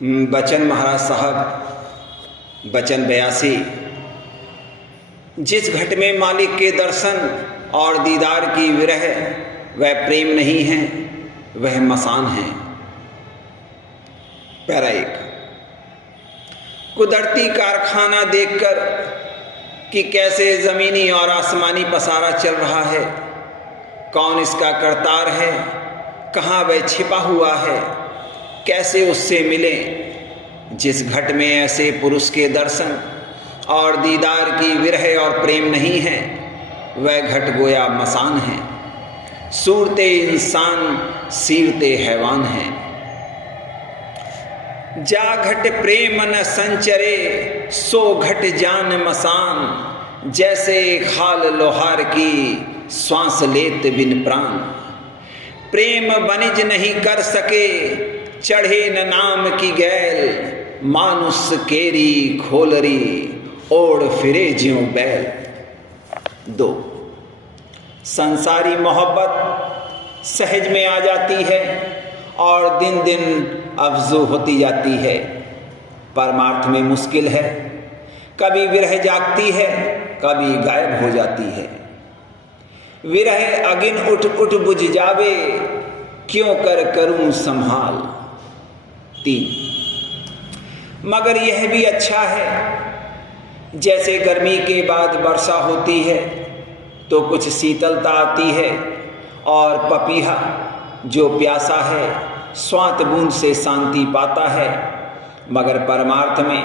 बचन महाराज साहब, बचन 82। जिस घट में मालिक के दर्शन और दीदार की विरह वह प्रेम नहीं है, वह मसान है। पैरा 1। कुदरती कारखाना देखकर कि कैसे ज़मीनी और आसमानी पसारा चल रहा है, कौन इसका करतार है, कहाँ वह छिपा हुआ है, कैसे उससे मिलें। जिस घट में ऐसे पुरुष के दर्शन और दीदार की विरह और प्रेम नहीं है, वह घट गोया मसान है। सूरते इंसान सीरते हैवान है। जा घट प्रेम न संचरे, सो घट जान मसान। जैसे खाल लोहार की, श्वास लेत बिन प्राण। प्रेम बनिज नहीं कर सके, चढ़े न नाम की गैल। मानुस केरी खोलरी, ओढ़ फिरे ज्यों बैल। 2। संसारी मोहब्बत सहज में आ जाती है और दिन दिन अफजू होती जाती है। परमार्थ में मुश्किल है, कभी विरह जागती है, कभी गायब हो जाती है। विरह अगिन उठ उठ बुझ जावे, क्यों कर करूं संभाल। 3। मगर यह भी अच्छा है, जैसे गर्मी के बाद वर्षा होती है तो कुछ शीतलता आती है, और पपीहा जो प्यासा है स्वांत बूंद से शांति पाता है। मगर परमार्थ में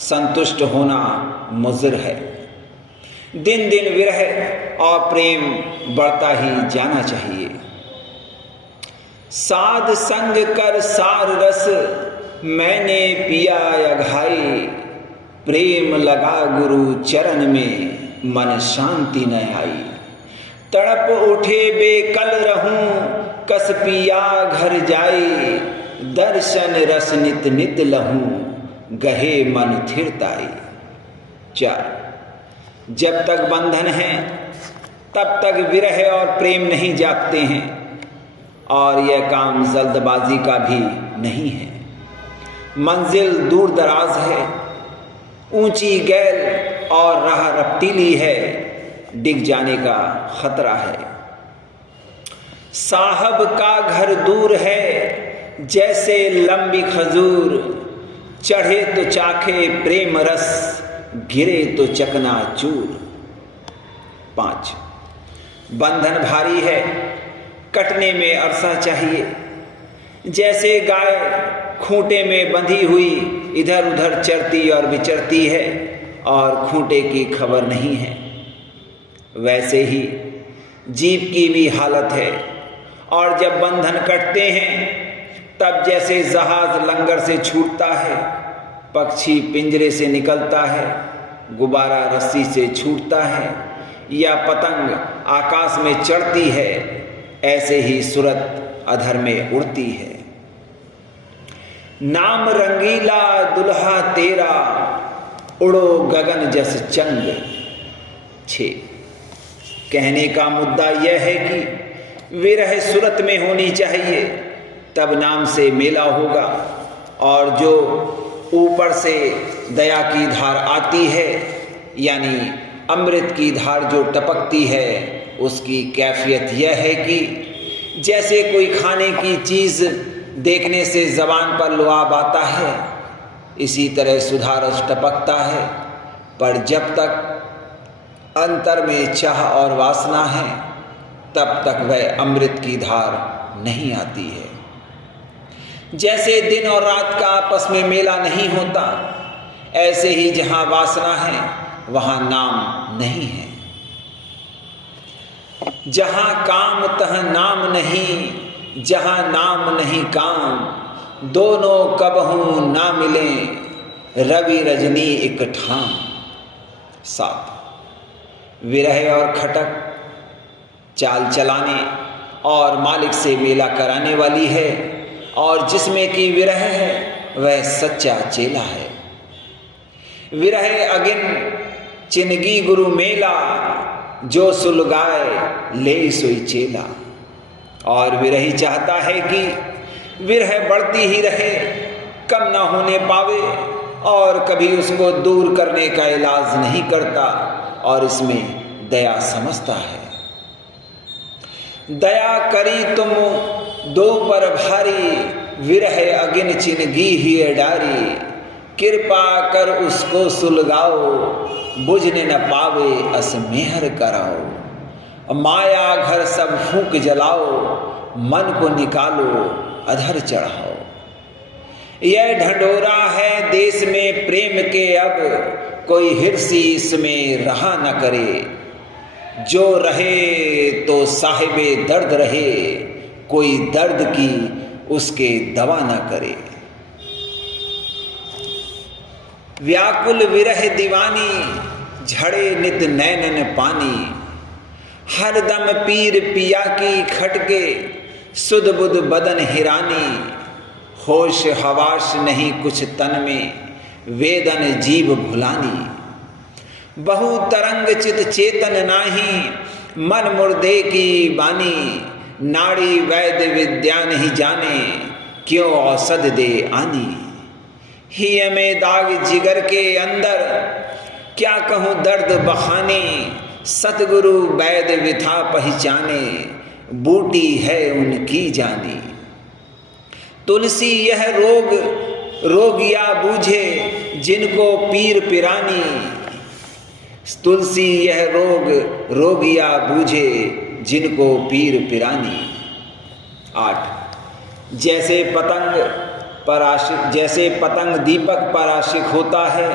संतुष्ट होना मुज़र है। दिन दिन विरह और प्रेम बढ़ता ही जाना चाहिए। साध संग कर सार रस, मैंने पिया अघाई। प्रेम लगा गुरु चरण में, मन शांति न आई। तड़प उठे बेकल रहूं, कस पिया घर जाई। दर्शन रस नित नित लहूं, गहे मन थिरताई। 4। जब तक बंधन है तब तक विरह और प्रेम नहीं जागते हैं, और यह काम जल्दबाजी का भी नहीं है। मंजिल दूर दराज है, ऊंची गैल और राह रपटीली है, डिग जाने का खतरा है। साहब का घर दूर है, जैसे लंबी खजूर। चढ़े तो चाखे प्रेम रस, गिरे तो चकनाचूर। 5। बंधन भारी है, कटने में अरसा चाहिए। जैसे गाय खूंटे में बंधी हुई इधर उधर चरती और विचरती है, और खूंटे की खबर नहीं है, वैसे ही जीव की भी हालत है। और जब बंधन कटते हैं तब जैसे जहाज लंगर से छूटता है, पक्षी पिंजरे से निकलता है, गुब्बारा रस्सी से छूटता है, या पतंग आकाश में चढ़ती है, ऐसे ही सूरत अधर में उड़ती है। नाम रंगीला दुल्हा तेरा, उड़ो गगन जस चंग। 6। कहने का मुद्दा यह है कि विरह सूरत में होनी चाहिए, तब नाम से मेला होगा। और जो ऊपर से दया की धार आती है, यानी अमृत की धार जो टपकती है, उसकी कैफियत यह है कि जैसे कोई खाने की चीज़ देखने से ज़बान पर लुआब आता है, इसी तरह सुधारस टपकता है। पर जब तक अंतर में चाह और वासना है, तब तक वह अमृत की धार नहीं आती है। जैसे दिन और रात का आपस में मेला नहीं होता, ऐसे ही जहाँ वासना है वहाँ नाम नहीं है। जहाँ काम तह नाम नहीं, जहाँ नाम नहीं काम। दोनों कबहू ना मिले, रवि रजनी एक ठाम। 7। विरह और खटक चाल चलाने और मालिक से मेला कराने वाली है, और जिसमें की विरह है वह सच्चा चेला है। विरह अगिन चिनगी गुरु मेला, जो सुलगाए ले सोई चेला। और विरही चाहता है कि विरह बढ़ती ही रहे, कम ना होने पावे और कभी उसको दूर करने का इलाज नहीं करता और इसमें दया समझता है। दया करी तुम दो पर भारी, विरह अगिन चिनगी ही डारी, कृपा कर उसको सुलगाओ, बुझने न पावे अस मेहर कराओ, माया घर सब फूंक जलाओ, मन को निकालो अधर चढ़ाओ। यह ढंढोरा है देश में प्रेम के, अब कोई हिर्सी इसमें रहा न करे, जो रहे तो साहिबे दर्द रहे, कोई दर्द की उसके दवा न करे। व्याकुल विरह दीवानी, झड़े नित नैनन पानी, हर दम पीर पिया की खटके, सुध बुध बदन हिरानी, होश हवाश नहीं कुछ तन में, वेदन जीव भुलानी, बहु तरंग चित चेतन नाही, मन मुर्दे की बानी, नाड़ी वैद्य विद्या नहीं जाने, क्यों औषध दे आनी। ही में दाग जिगर के अंदर, क्या कहूँ दर्द बखाने, सतगुरु वैद्य विथा पहचाने, बूटी है उनकी जानी। तुलसी यह रोगिया बूझे, जिनको पीर पिरानी, तुलसी यह रोगिया बूझे, जिनको पीर पिरानी। 8 जैसे पतंग दीपक पर आशिक होता है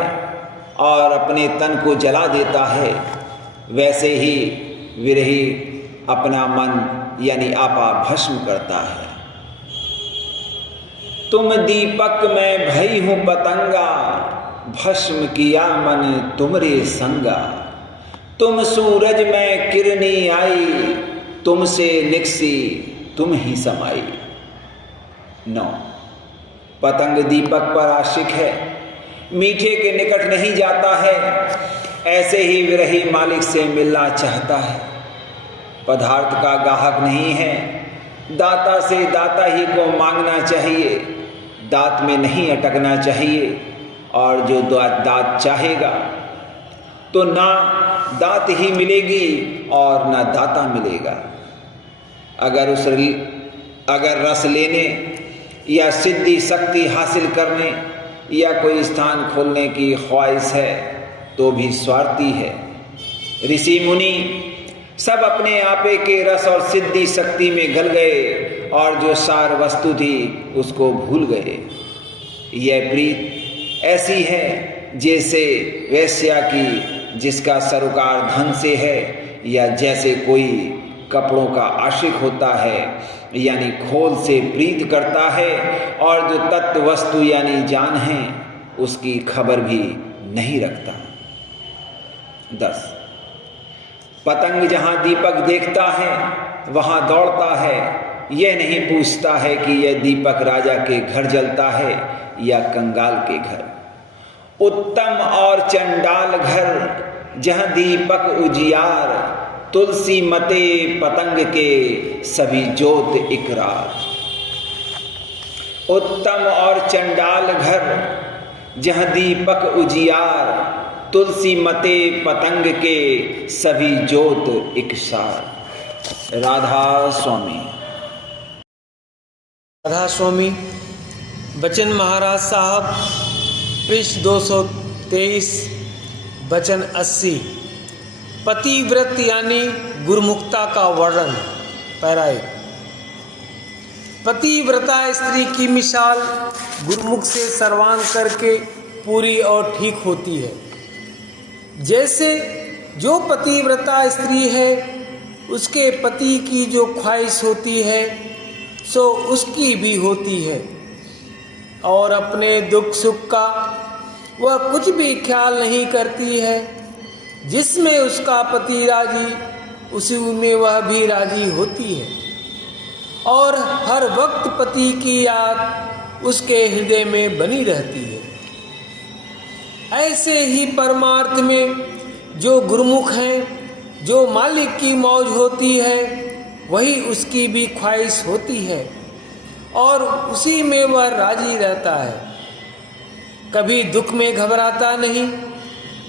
और अपने तन को जला देता है, वैसे ही विरही अपना मन यानी आपा भस्म करता है। तुम दीपक में भई हूँ पतंगा, भस्म किया मन तुमरे संगा, तुम सूरज में किरनी आई, तुमसे निकसी तुम ही समाई। 9 पतंग दीपक पर आशिक है, मीठे के निकट नहीं जाता है, ऐसे ही विरही मालिक से मिलना चाहता है। पदार्थ का गाहक नहीं है, दाता से दाता ही को मांगना चाहिए, दात में नहीं अटकना चाहिए, और जो दात चाहेगा तो ना दात ही मिलेगी और ना दाता मिलेगा। अगर रस लेने या सिद्धि शक्ति हासिल करने या कोई स्थान खोलने की ख्वाहिश है तो भी स्वार्थी है। ऋषि मुनि सब अपने आपे के रस और सिद्धि शक्ति में गल गए और जो सार वस्तु थी उसको भूल गए। यह प्रीत ऐसी है जैसे वेश्या की जिसका सरोकार धन से है, या जैसे कोई कपड़ों का आशिक होता है यानी खोल से प्रीत करता है और जो तत्व वस्तु यानी जान है उसकी खबर भी नहीं रखता। 10 पतंग जहाँ दीपक देखता है वहाँ दौड़ता है, यह नहीं पूछता है कि यह दीपक राजा के घर जलता है या कंगाल के घर। उत्तम और चंडाल घर जहाँ दीपक उजियार, तुलसी मते पतंग के सभी जोत इकरार। उत्तम और चंडाल घर जहाँ दीपक उजियार, तुलसी मते पतंग के सभी जोत इकसार। राधा स्वामी। राधा स्वामी बचन महाराज साहब, पृष्ठ 223, वचन 80। पतिव्रत यानी गुरुमुखता का वर्णन। पैरा 1। पतिव्रता स्त्री की मिसाल गुरुमुख से सर्वांग करके पूरी और ठीक होती है। जैसे जो पतिव्रता स्त्री है उसके पति की जो ख्वाहिश होती है सो उसकी भी होती है, और अपने दुख सुख का वह कुछ भी ख्याल नहीं करती है। जिसमें उसका पति राजी उसी में वह भी राजी होती है, और हर वक्त पति की याद उसके हृदय में बनी रहती है। ऐसे ही परमार्थ में जो गुरुमुख हैं, जो मालिक की मौज होती है वही उसकी भी ख्वाहिश होती है, और उसी में वह राजी रहता है। कभी दुख में घबराता नहीं,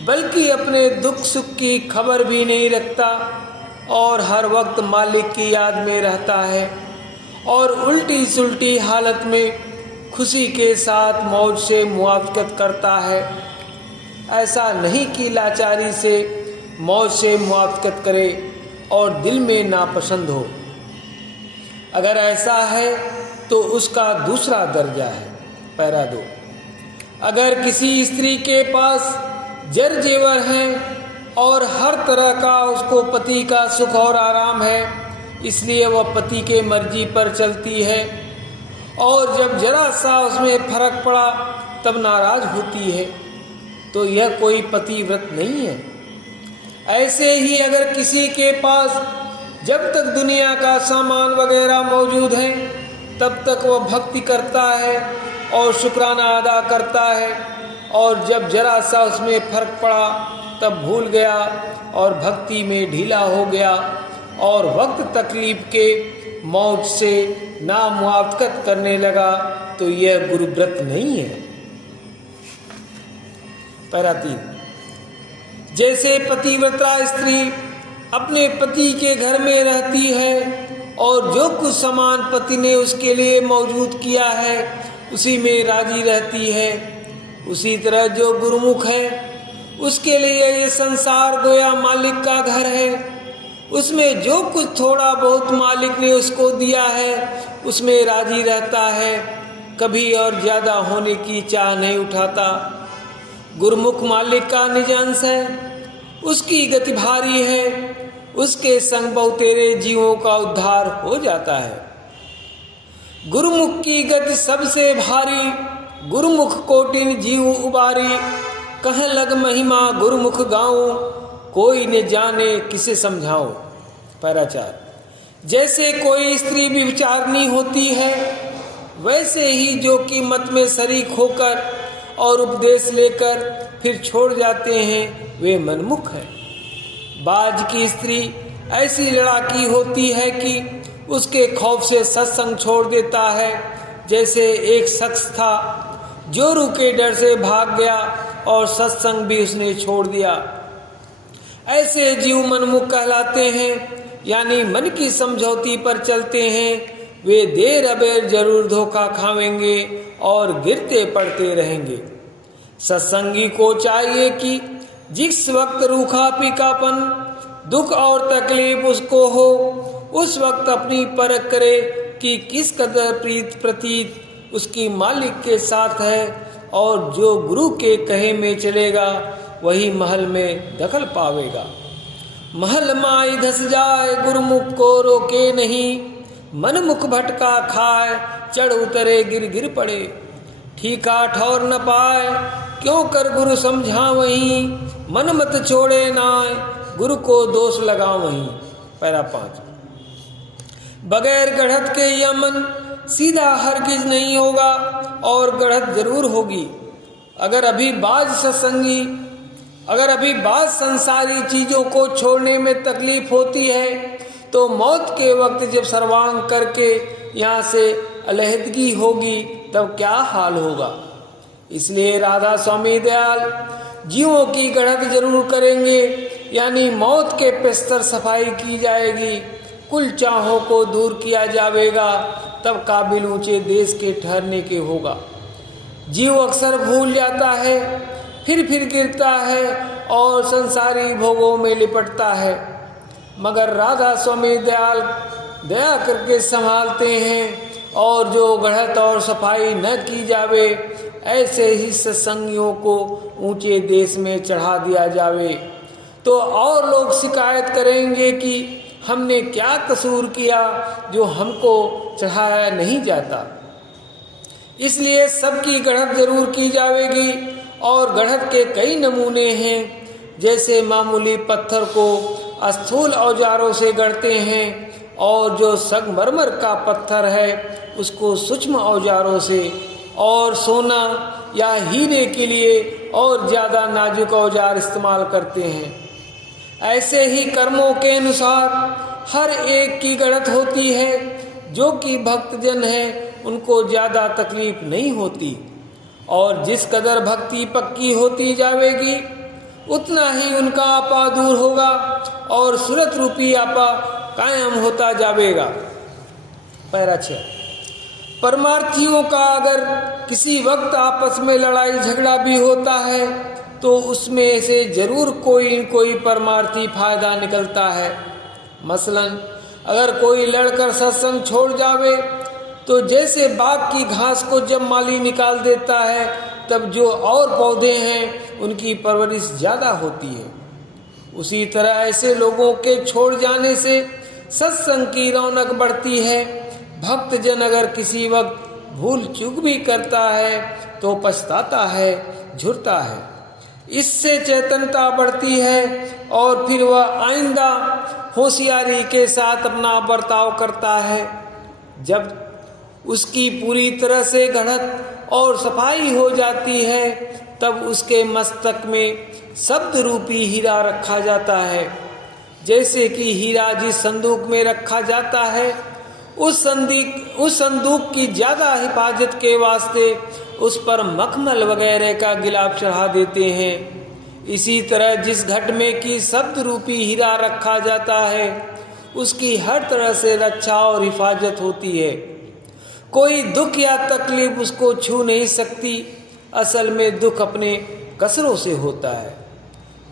बल्कि अपने दुख सुख की खबर भी नहीं रखता और हर वक्त मालिक की याद में रहता है और उल्टी सुल्टी हालत में खुशी के साथ मौज से मुआफ़कत करता है। ऐसा नहीं कि लाचारी से मौज से मुआफ़कत करे और दिल में नापसंद हो। अगर ऐसा है तो उसका दूसरा दर्जा है। पैरा 2। अगर किसी स्त्री के पास जर जेवर हैं और हर तरह का उसको पति का सुख और आराम है, इसलिए वह पति के मर्जी पर चलती है और जब जरा सा उसमें फर्क पड़ा तब नाराज होती है, तो यह कोई पतिव्रत नहीं है। ऐसे ही अगर किसी के पास जब तक दुनिया का सामान वगैरह मौजूद है तब तक वह भक्ति करता है और शुक्राना अदा करता है, और जब जरा सा उसमें फर्क पड़ा तब भूल गया और भक्ति में ढीला हो गया और वक्त तकलीफ के मौज से नामुआफ़कत करने लगा, तो यह गुरुव्रत नहीं है। पैरा 3। जैसे पतिव्रता स्त्री अपने पति के घर में रहती है और जो कुछ सामान पति ने उसके लिए मौजूद किया है उसी में राजी रहती है, उसी तरह जो गुरुमुख है उसके लिए ये संसार गोया मालिक का घर है। उसमें जो कुछ थोड़ा बहुत मालिक ने उसको दिया है उसमें राजी रहता है, कभी और ज़्यादा होने की चाह नहीं उठाता। गुरुमुख मालिक का निज अंश है, उसकी गति भारी है, उसके संग बहुतेरे जीवों का उद्धार हो जाता है। गुरुमुख की गति सबसे भारी, गुरुमुख कोटिन जीव उबारी, कह लग महिमा गुरुमुख गाऊं, कोई न जाने किसे समझाऊं। पैरा 4। जैसे कोई स्त्री विचारनी होती है, वैसे ही जो कि मत में शरीक होकर और उपदेश लेकर फिर छोड़ जाते हैं वे मनमुख हैं। बाज की स्त्री ऐसी लड़ाकी होती है कि उसके खौफ से सत्संग छोड़ देता है। जैसे एक शख्स था जोरू के डर से भाग गया और सत्संग भी उसने छोड़ दिया। ऐसे जीव मनमुख कहलाते हैं, यानी मन की समझौती पर चलते हैं। वे देर अबेर जरूर धोखा खावेंगे और गिरते पड़ते रहेंगे। सत्संगी को चाहिए कि जिस वक्त रूखा पीकापन, दुख और तकलीफ उसको हो, उस वक्त अपनी परख करे कि किस कदर प्रीत प्रतीत उसकी मालिक के साथ है, और जो गुरु के कहे में चलेगा वही महल में दखल पावेगा। महल माई धस जाए गुरुमुख को रोके नहीं, मनमुख भटका खाए चढ़ उतरे गिर गिर पड़े। ठीका ठौर न पाए क्यों कर गुरु समझा वहीं, मन मत छोड़े नाय गुरु को दोष लगा वहीं। पैरा 5। बगैर गढ़त के यह मन सीधा हरगिज नहीं होगा और गढ़त जरूर होगी। अगर अभी बाज संसारी चीजों को छोड़ने में तकलीफ होती है, तो मौत के वक्त जब सर्वांग करके यहाँ से अलहदगी होगी तब क्या हाल होगा। इसलिए राधा स्वामी दयाल जीवों की गढ़त जरूर करेंगे, यानी मौत के पेस्तर सफाई की जाएगी, कुल चाहों को दूर किया जाएगा, तब काबिल ऊंचे देश के ठहरने के होगा। जीव अक्सर भूल जाता है, फिर गिरता है और संसारी भोगों में लिपटता है, मगर राधा स्वामी दयाल दया करके संभालते हैं, और जो गढ़त और सफाई न की जावे ऐसे ही सत्संगियों को ऊंचे देश में चढ़ा दिया जावे, तो और लोग शिकायत करेंगे कि हमने क्या कसूर किया जो हमको चढ़ाया नहीं जाता। इसलिए सबकी गढ़त जरूर की जाएगी, और गढ़त के कई नमूने हैं। जैसे मामूली पत्थर को स्थूल औजारों से गढ़ते हैं, और जो संगमरमर का पत्थर है उसको सूक्ष्म औजारों से, और सोना या हीरे के लिए और ज़्यादा नाजुक औजार इस्तेमाल करते हैं। ऐसे ही कर्मों के अनुसार हर एक की गढ़त होती है। जो कि भक्तजन है उनको ज़्यादा तकलीफ नहीं होती, और जिस कदर भक्ति पक्की होती जाएगी उतना ही उनका आपा दूर होगा और सूरत रूपी आपा कायम होता जाएगा। पैरा 6। परमार्थियों का अगर किसी वक्त आपस में लड़ाई झगड़ा भी होता है तो उसमें से जरूर कोई परमार्थी फायदा निकलता है। मसलन अगर कोई लड़कर सत्संग छोड़ जावे तो जैसे बाग की घास को जब माली निकाल देता है तब जो और पौधे हैं उनकी परवरिश ज़्यादा होती है, उसी तरह ऐसे लोगों के छोड़ जाने से सत्संग की रौनक बढ़ती है। भक्त जन अगर किसी वक्त भूल चूक भी करता है तो पछताता है, झुरता है, इससे चेतनता बढ़ती है और फिर वह आइंदा होशियारी के साथ अपना बर्ताव करता है। जब उसकी पूरी तरह से घड़त और सफाई हो जाती है तब उसके मस्तक में शब्द रूपी हीरा रखा जाता है। जैसे कि हीरा जिस संदूक में रखा जाता है उस संदूक की ज़्यादा हिफाजत के वास्ते उस पर मखमल वगैरह का गिलाफ चढ़ा देते हैं, इसी तरह जिस घट में कि शब्द रूपी हीरा रखा जाता है उसकी हर तरह से रक्षा और हिफाजत होती है। कोई दुख या तकलीफ उसको छू नहीं सकती। असल में दुख अपने कसरों से होता है।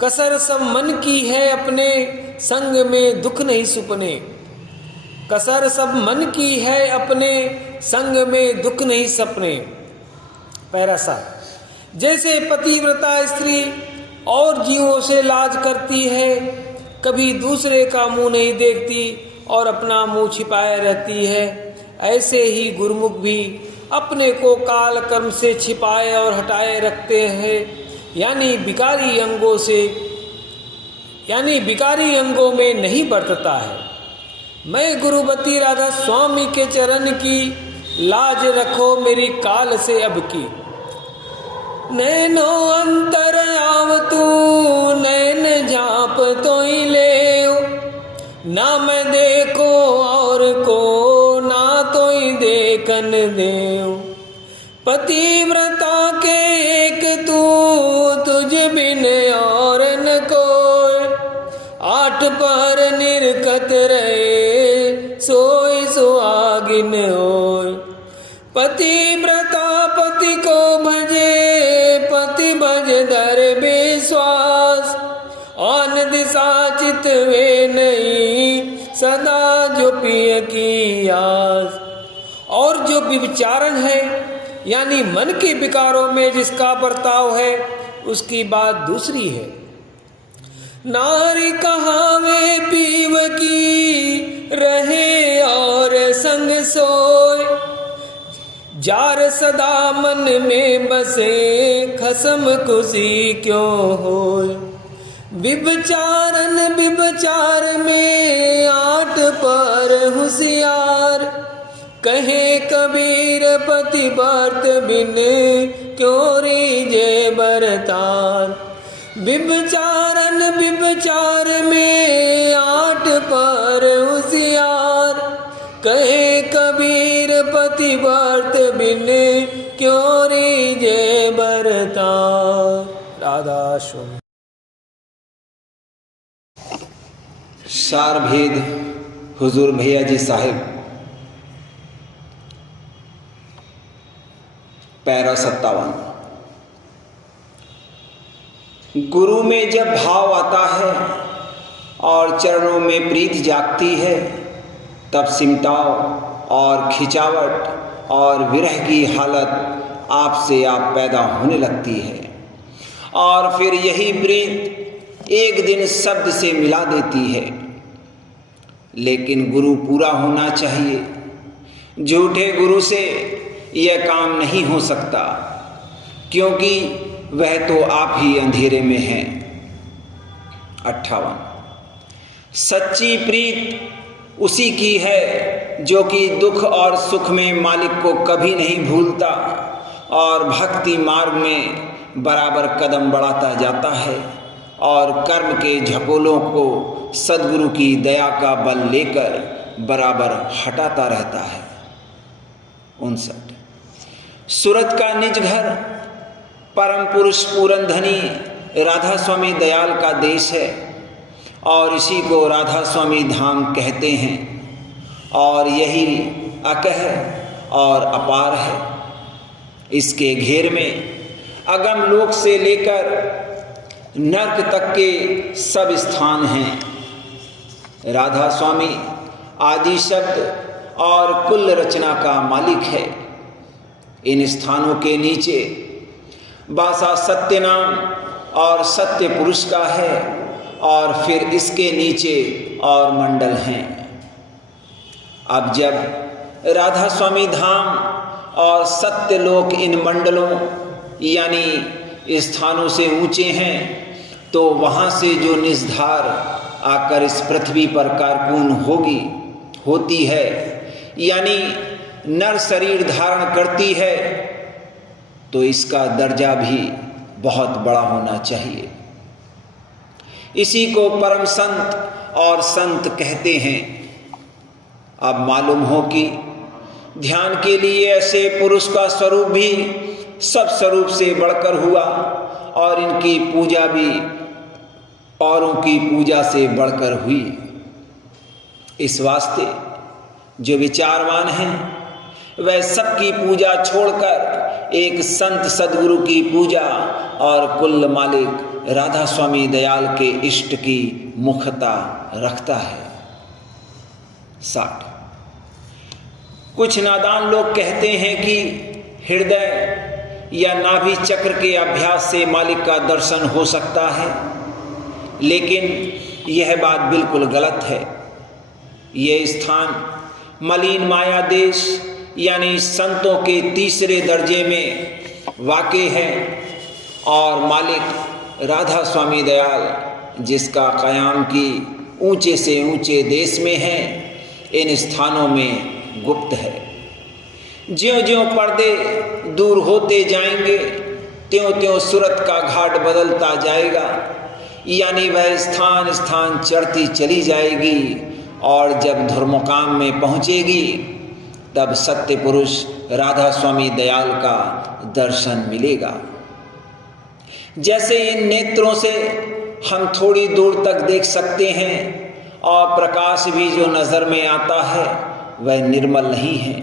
कसर सब मन की है, अपने संग में दुख नहीं सुपने। कसर सब मन की है, अपने संग में दुख नहीं सपने। पैरा 7। जैसे पतिव्रता स्त्री और जीवों से लाज करती है, कभी दूसरे का मुंह नहीं देखती और अपना मुंह छिपाए रहती है, ऐसे ही गुरुमुख भी अपने को काल कर्म से छिपाए और हटाए रखते हैं, यानी बिकारी अंगों में नहीं बरतता है। मैं गुरुवती राधा स्वामी के चरण की लाज रखो मेरी काल से अब की। नैनो अंतर आव तू नैन झाप तो ही ले, ना मैं देखो और को ना तो ही देखन देव। पतिव्रता के एक तू तुझ बिन और न कोई, 8 पर निरखत रहे सोई सुहागिन होय। पतिव्रता पति को भजे पति भज धर विश्वास, आन दिशा चित वे नहीं सदा जो पिय की आस। और जो विचारण है यानी मन के विकारों में जिसका बर्ताव है उसकी बात दूसरी है। नारी कहावे पीव की रहे और संग सोए, जार सदा मन में बसे खसम खुशी क्यों होए। विचारन विचार में 8 पर होशियार, कहे कबीर पति व्रत बिन क्यों रीजे बरतार। विचारन विचार में 8 पर होशियार, कहे कबीर पति व्रत बिन क्यों रीजे बरतार। राधा स्वामी। सार भेद हुजूर भैया जी साहिब। पैरा 57। गुरु में जब भाव आता है और चरणों में प्रीत जागती है तब सिमटाव और खिंचावट और विरह की हालत आपसे आप पैदा होने लगती है और फिर यही प्रीत एक दिन शब्द से मिला देती है। लेकिन गुरु पूरा होना चाहिए, झूठे गुरु से यह काम नहीं हो सकता क्योंकि वह तो आप ही अंधेरे में हैं। 58। सच्ची प्रीत उसी की है जो कि दुख और सुख में मालिक को कभी नहीं भूलता और भक्ति मार्ग में बराबर कदम बढ़ाता जाता है और कर्म के झकोलों को सद्गुरु की दया का बल लेकर बराबर हटाता रहता है। 59। सूरत का निज घर परम पुरुष पूरनधनी राधा स्वामी दयाल का देश है और इसी को राधा स्वामी धाम कहते हैं और यही अकह और अपार है। इसके घेर में अगम लोक से लेकर नर्क तक के सब स्थान हैं। राधा स्वामी आदि शब्द और कुल रचना का मालिक है। इन स्थानों के नीचे बासा सत्य नाम और सत्य पुरुष का है और फिर इसके नीचे और मंडल हैं। अब जब राधा स्वामी धाम और सत्य लोक इन मंडलों यानी स्थानों से ऊंचे हैं तो वहाँ से जो निजधार आकर इस पृथ्वी पर कारकून होती है यानी नर शरीर धारण करती है तो इसका दर्जा भी बहुत बड़ा होना चाहिए। इसी को परम संत और संत कहते हैं। अब मालूम हो कि ध्यान के लिए ऐसे पुरुष का स्वरूप भी सब स्वरूप से बढ़कर हुआ और इनकी पूजा भी औरों की पूजा से बढ़कर हुई। इस वास्ते जो विचारवान हैं वह सबकी पूजा छोड़कर एक संत सदगुरु की पूजा और कुल मालिक राधा स्वामी दयाल के इष्ट की मुखता रखता है। 60 कुछ नादान लोग कहते हैं कि हृदय या नाभि चक्र के अभ्यास से मालिक का दर्शन हो सकता है, लेकिन यह बात बिल्कुल गलत है। ये स्थान मलिन माया देश यानी संतों के तीसरे दर्जे में वाक़े है और मालिक राधा स्वामी दयाल जिसका क़याम की ऊंचे से ऊंचे देश में है, इन स्थानों में गुप्त है। ज्यों-ज्यों पर्दे दूर होते जाएंगे त्यों-त्यों सूरत का घाट बदलता जाएगा, यानी वह स्थान स्थान चढ़ती चली जाएगी और जब धर्मकाम में पहुँचेगी तब सत्य पुरुष राधा स्वामी दयाल का दर्शन मिलेगा। जैसे इन नेत्रों से हम थोड़ी दूर तक देख सकते हैं और प्रकाश भी जो नज़र में आता है वह निर्मल नहीं है,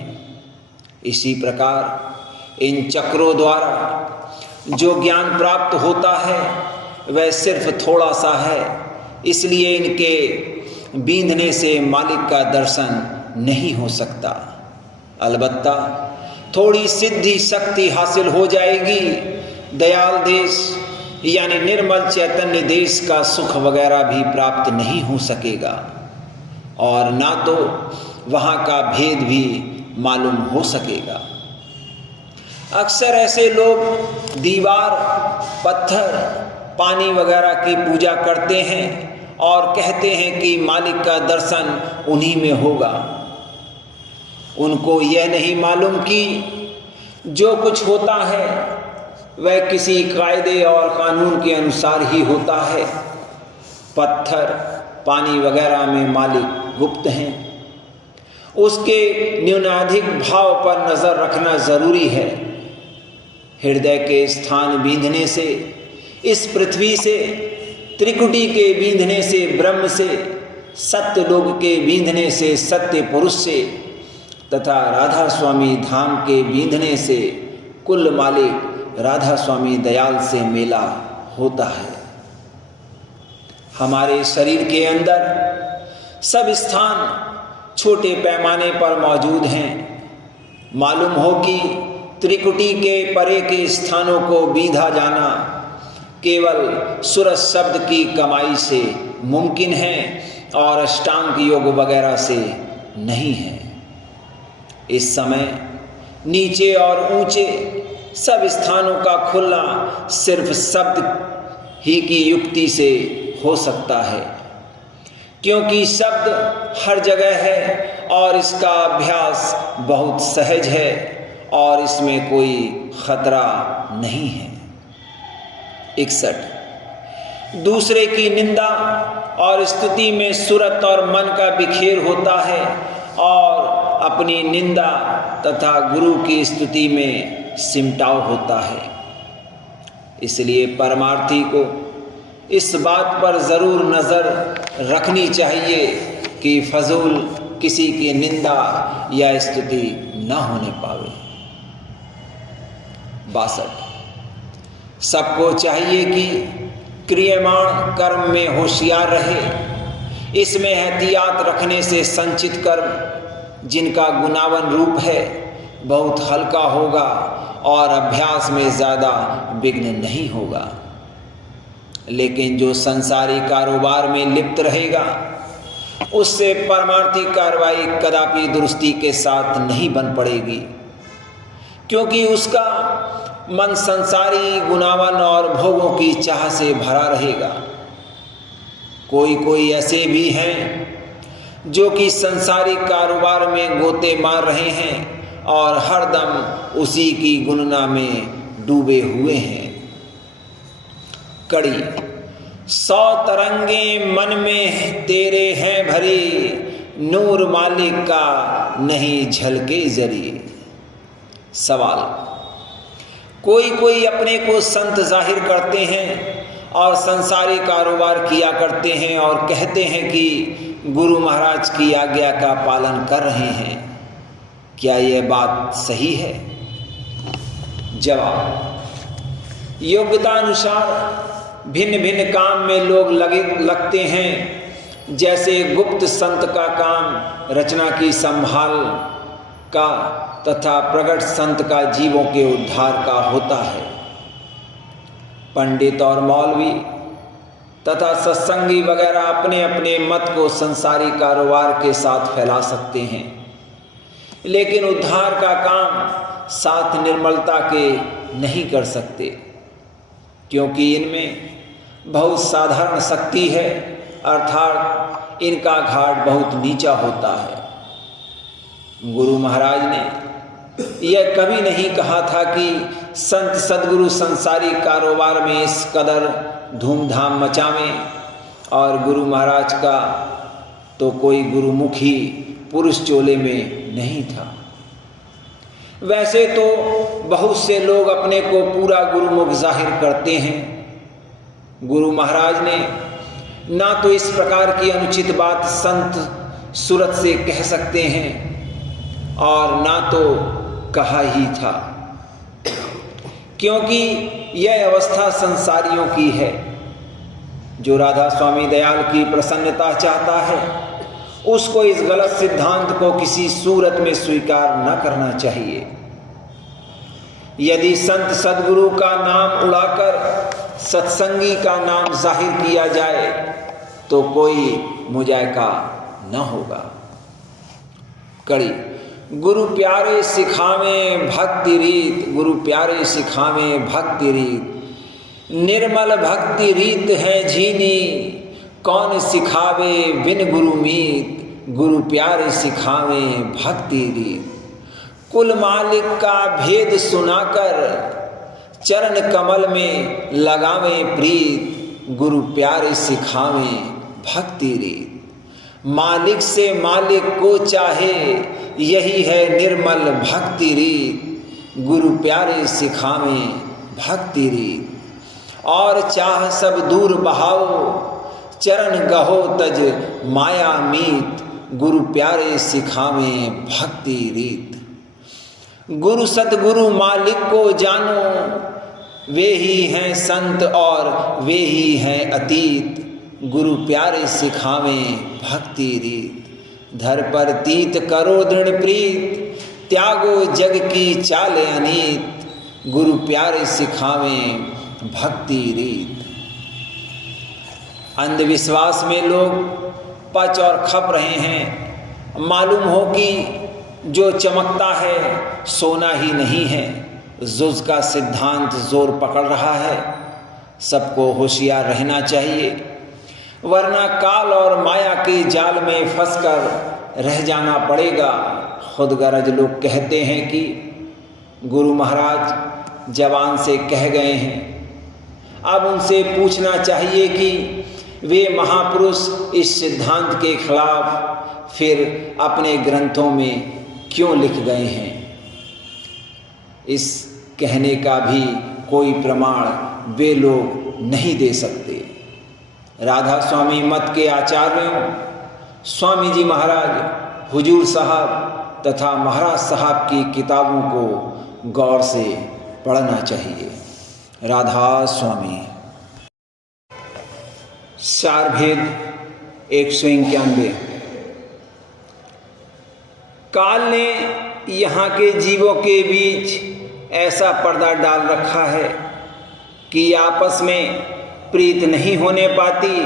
इसी प्रकार इन चक्रों द्वारा जो ज्ञान प्राप्त होता है वह सिर्फ थोड़ा सा है, इसलिए इनके बींधने से मालिक का दर्शन नहीं हो सकता। अलबत्ता थोड़ी सिद्धि शक्ति हासिल हो जाएगी, दयाल देश यानी निर्मल चैतन्य देश का सुख वगैरह भी प्राप्त नहीं हो सकेगा और ना तो वहाँ का भेद भी मालूम हो सकेगा। अक्सर ऐसे लोग दीवार, पत्थर, पानी वगैरह की पूजा करते हैं और कहते हैं कि मालिक का दर्शन उन्हीं में होगा। उनको यह नहीं मालूम कि जो कुछ होता है वह किसी कायदे और कानून के अनुसार ही होता है। पत्थर, पानी वगैरह में मालिक गुप्त हैं, उसके न्यूनाधिक भाव पर नज़र रखना ज़रूरी है। हृदय के स्थान बींधने से, इस पृथ्वी से, त्रिकुटी के बींधने से ब्रह्म से, सत्य लोक के बींधने से सत्य पुरुष से तथा राधा स्वामी धाम के बींधने से कुल मालिक राधा स्वामी दयाल से मेला होता है। हमारे शरीर के अंदर सब स्थान छोटे पैमाने पर मौजूद हैं। मालूम हो कि त्रिकुटी के परे के स्थानों को बीधा जाना केवल सूरज शब्द की कमाई से मुमकिन है और अष्टांग योग वगैरह से नहीं है। इस समय नीचे और ऊंचे सब स्थानों का खुलना सिर्फ शब्द ही की युक्ति से हो सकता है, क्योंकि शब्द हर जगह है और इसका अभ्यास बहुत सहज है और इसमें कोई खतरा नहीं है। 61 दूसरे की निंदा और स्तुति में सूरत और मन का बिखेर होता है और अपनी निंदा तथा गुरु की स्तुति में सिमटाव होता है। इसलिए परमार्थी को इस बात पर ज़रूर नज़र रखनी चाहिए कि फजूल किसी की निंदा या स्तुति न होने पावे। 62 सबको चाहिए कि क्रियमाण कर्म में होशियार रहे। इसमें एहतियात रखने से संचित कर्म जिनका गुनावन रूप है बहुत हल्का होगा और अभ्यास में ज़्यादा विघ्न नहीं होगा। लेकिन जो संसारी कारोबार में लिप्त रहेगा उससे परमार्थी कार्रवाई कदापि दुरुस्ती के साथ नहीं बन पड़ेगी, क्योंकि उसका मन संसारी गुनावन और भोगों की चाह से भरा रहेगा। कोई ऐसे भी हैं जो कि संसारी कारोबार में गोते मार रहे हैं और हरदम उसी की गुणना में डूबे हुए हैं। कड़ी 100 तरंगे मन में तेरे हैं भरी, नूर मालिक का नहीं झलके जरी। सवाल, कोई अपने को संत जाहिर करते हैं और संसारी कारोबार किया करते हैं और कहते हैं कि गुरु महाराज की आज्ञा का पालन कर रहे हैं। क्या यह बात सही है? जवाब, योग्यतानुसार भिन्न भिन्न काम में लोग लगते हैं। जैसे गुप्त संत का काम रचना की संभाल का तथा प्रगट संत का जीवों के उद्धार का होता है। पंडित और मौलवी तथा सत्संगी वगैरह अपने अपने मत को संसारी कारोबार के साथ फैला सकते हैं, लेकिन उद्धार का काम साथ निर्मलता के नहीं कर सकते, क्योंकि इनमें बहुत साधारण शक्ति है, अर्थात इनका घाट बहुत नीचा होता है। गुरु महाराज ने यह कभी नहीं कहा था कि संत सद्गुरु संसारी कारोबार में इस कदर धूमधाम मचावें, और गुरु महाराज का तो कोई गुरुमुखी पुरुष चोले में नहीं था। वैसे तो बहुत से लोग अपने को पूरा गुरुमुख जाहिर करते हैं। गुरु महाराज ने ना तो इस प्रकार की अनुचित बात संत सूरत से कह सकते हैं और ना तो कहा ही था, क्योंकि यह अवस्था संसारियों की है। जो राधा स्वामी दयाल की प्रसन्नता चाहता है उसको इस गलत सिद्धांत को किसी सूरत में स्वीकार न करना चाहिए। यदि संत सद्गुरु का नाम उड़ाकर सत्संगी का नाम जाहिर किया जाए तो कोई मुजायका न होगा। कड़ी, गुरु प्यारे सिखावें भक्ति रीत, गुरु प्यारे सिखावें भक्ति रीत, निर्मल भक्ति रीत है झीनी, कौन सिखावे बिन गुरु मीत, गुरु प्यारे सिखावें भक्ति रीत। कुल मालिक का भेद सुनाकर चरण कमल में लगावें प्रीत, गुरु प्यारे सिखावें भक्ति रीत। मालिक से मालिक को चाहे यही है निर्मल भक्ति रीत, गुरु प्यारे सिखावें भक्ति रीत। और चाह सब दूर बहाओ चरण गहो तज माया मीत, गुरु प्यारे सिखावें भक्ति रीत। गुरु सतगुरु मालिक को जानो, वे ही हैं संत और वे ही हैं अतीत, गुरु प्यारे सिखावें भक्ति रीत। धर पर तीत करो दृढ़ प्रीत, त्यागो जग की चाल अनीत, गुरु प्यारे सिखावें भक्ति रीत। अंधविश्वास में लोग पच और खप रहे हैं। मालूम हो कि जो चमकता है सोना ही नहीं है। जुज़ का सिद्धांत जोर पकड़ रहा है। सबको होशियार रहना चाहिए, वरना काल और माया के जाल में फंसकर रह जाना पड़ेगा। खुदगरज लोग कहते हैं कि गुरु महाराज जवान से कह गए हैं। अब उनसे पूछना चाहिए कि वे महापुरुष इस सिद्धांत के खिलाफ फिर अपने ग्रंथों में क्यों लिख गए हैं। इस कहने का भी कोई प्रमाण वे लोग नहीं दे सकते। राधा स्वामी मत के आचार्यों, स्वामी जी महाराज, हुजूर साहब तथा महाराज साहब की किताबों को गौर से पढ़ना चाहिए। राधा स्वामी। सार भेद 191। काल ने यहाँ के जीवों के बीच ऐसा पर्दा डाल रखा है कि आपस में प्रीत नहीं होने पाती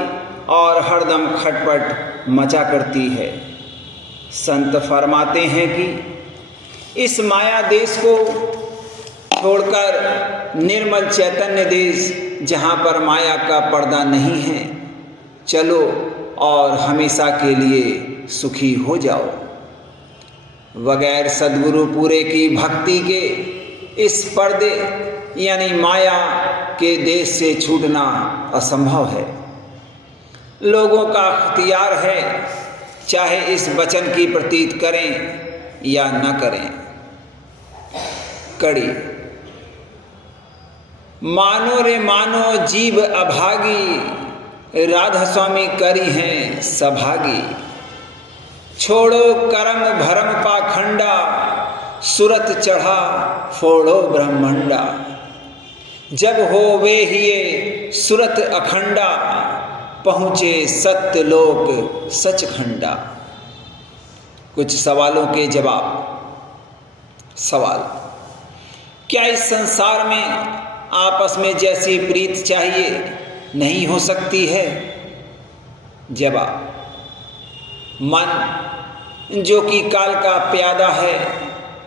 और हरदम खटपट मचा करती है। संत फरमाते हैं कि इस माया देश को छोड़कर निर्मल चैतन्य देश, जहाँ पर माया का पर्दा नहीं है, चलो और हमेशा के लिए सुखी हो जाओ। बगैर सद्गुरु पूरे की भक्ति के इस पर्दे यानी माया के देश से छूटना असंभव है। लोगों का अख्तियार है, चाहे इस वचन की प्रतीत करें या न करें। कड़ी। मानो रे मानो जीव अभागी, राधा स्वामी करी हैं सभागी। छोड़ो कर्म भरम पाखंडा, सुरत चढ़ा फोड़ो ब्रह्मंडा। जब हो वे हिये सुरत अखंडा, पहुँचे सत्य लोक सचखंडा। कुछ सवालों के जवाब। सवाल: क्या इस संसार में आपस में जैसी प्रीत चाहिए नहीं हो सकती है? जवाब: मन जो कि काल का प्यादा है,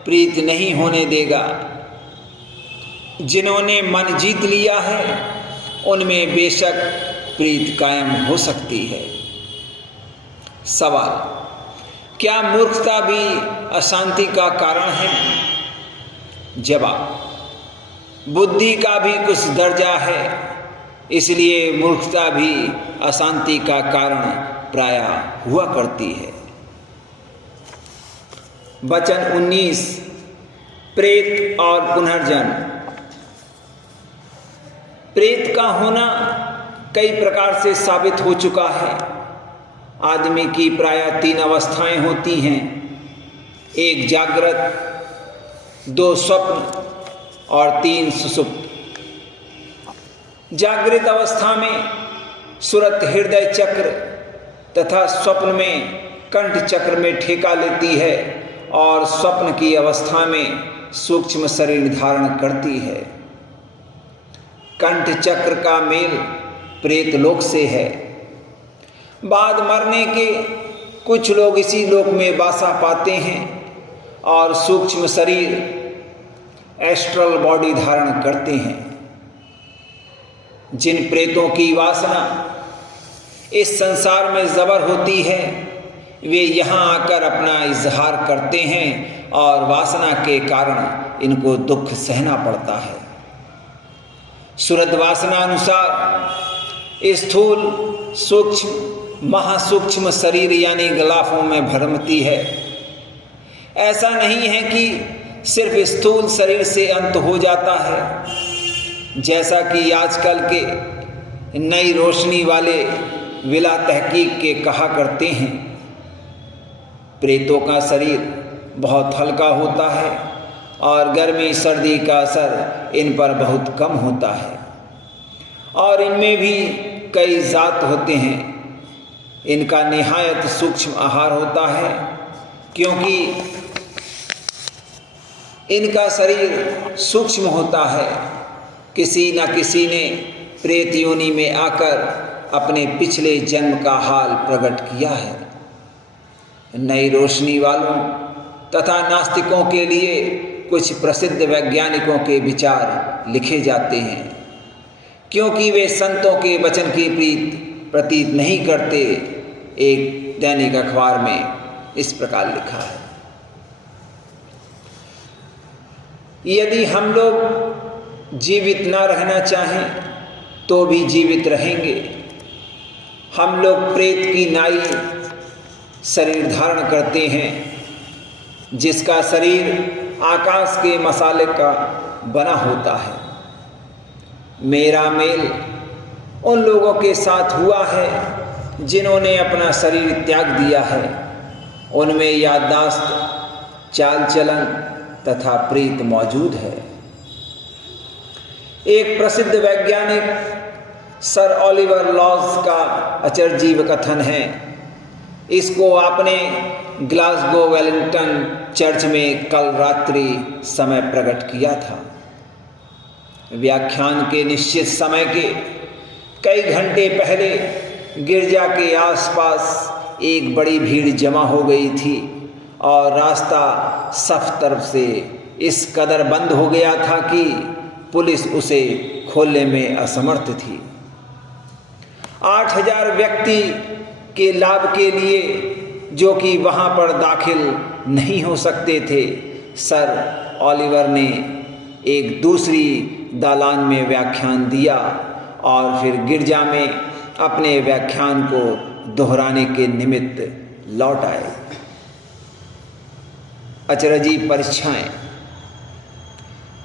प्रीत नहीं होने देगा। जिन्होंने मन जीत लिया है, उनमें बेशक प्रीत कायम हो सकती है। सवाल: क्या मूर्खता भी अशांति का कारण है? जवाब: बुद्धि का भी कुछ दर्जा है, इसलिए मूर्खता भी अशांति का कारण प्रायः हुआ करती है। वचन 19। प्रेत और पुनर्जन्म। प्रेत का होना कई प्रकार से साबित हो चुका है। आदमी की प्रायः 3 अवस्थाएं होती हैं: 1 जागृत, 2 स्वप्न और 3 सुषुप्त। जागृत अवस्था में सुरत हृदय चक्र तथा स्वप्न में कंठ चक्र में ठेका लेती है और स्वप्न की अवस्था में सूक्ष्म शरीर धारण करती है। कंठ चक्र का मेल प्रेत लोक से है। बाद मरने के कुछ लोग इसी लोक में वासा पाते हैं और सूक्ष्म शरीर एस्ट्रल बॉडी धारण करते हैं। जिन प्रेतों की वासना इस संसार में जबर होती है, वे यहाँ आकर अपना इजहार करते हैं और वासना के कारण इनको दुख सहना पड़ता है। सुरत वासना अनुसार स्थूल, सूक्ष्म, महासूक्ष्म शरीर यानी गलाफों में भ्रमती है। ऐसा नहीं है कि सिर्फ स्थूल शरीर से अंत हो जाता है, जैसा कि आजकल के नई रोशनी वाले विला तहकीक के कहा करते हैं। प्रेतों का शरीर बहुत हल्का होता है और गर्मी सर्दी का असर इन पर बहुत कम होता है और इनमें भी कई जात होते हैं। इनका निहायत सूक्ष्म आहार होता है, क्योंकि इनका शरीर सूक्ष्म होता है। किसी न किसी ने प्रेत योनि में आकर अपने पिछले जन्म का हाल प्रकट किया है। नई रोशनी वालों तथा नास्तिकों के लिए कुछ प्रसिद्ध वैज्ञानिकों के विचार लिखे जाते हैं, क्योंकि वे संतों के वचन की प्रतीत नहीं करते। एक दैनिक अखबार में इस प्रकार लिखा है: यदि हम लोग जीवित न रहना चाहें तो भी जीवित रहेंगे। हम लोग प्रेत की नाई शरीर धारण करते हैं, जिसका शरीर आकाश के मसाले का बना होता है। मेरा मेल उन लोगों के साथ हुआ है जिन्होंने अपना शरीर त्याग दिया है। उनमें याददाश्त, चाल चलन तथा प्रीत मौजूद है। एक प्रसिद्ध वैज्ञानिक सर ओलिवर लॉज का अचरजीव कथन है। इसको आपने ग्लासगो वेलिंगटन चर्च में कल रात्रि समय प्रकट किया था। व्याख्यान के निश्चित समय के कई घंटे पहले गिरजा के आसपास एक बड़ी भीड़ जमा हो गई थी और रास्ता सब तरफ से इस कदर बंद हो गया था कि पुलिस उसे खोलने में असमर्थ थी। 8000 व्यक्ति के लाभ के लिए, जो कि वहां पर दाखिल नहीं हो सकते थे, सर ओलिवर ने एक दूसरी दालान में व्याख्यान दिया और फिर गिरजा में अपने व्याख्यान को दोहराने के निमित्त लौट आए। अचरजी परीक्षाएं।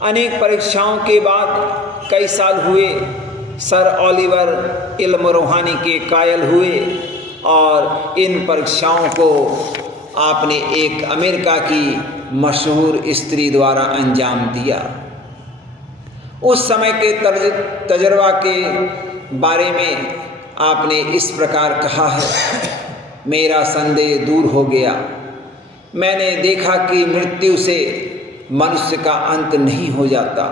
अनेक परीक्षाओं के बाद कई साल हुए सर ओलिवर इल्म रूहानी के कायल हुए और इन परीक्षाओं को आपने एक अमेरिका की मशहूर स्त्री द्वारा अंजाम दिया। उस समय के तजर्बा के बारे में आपने इस प्रकार कहा है, मेरा संदेह दूर हो गया। मैंने देखा कि मृत्यु से मनुष्य का अंत नहीं हो जाता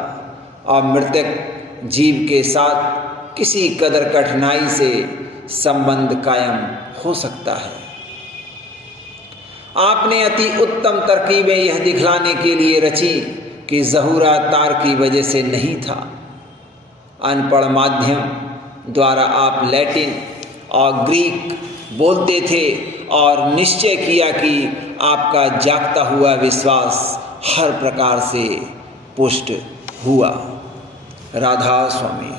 और मृतक जीव के साथ किसी कदर कठिनाई से संबंध कायम हो सकता है। आपने अति उत्तम तरकीबें यह दिखलाने के लिए रची कि ज़हूरा तार की वजह से नहीं था। अनपढ़ माध्यम द्वारा आप लैटिन और ग्रीक बोलते थे और निश्चय किया कि आपका जागता हुआ विश्वास हर प्रकार से पुष्ट हुआ। राधा स्वामी।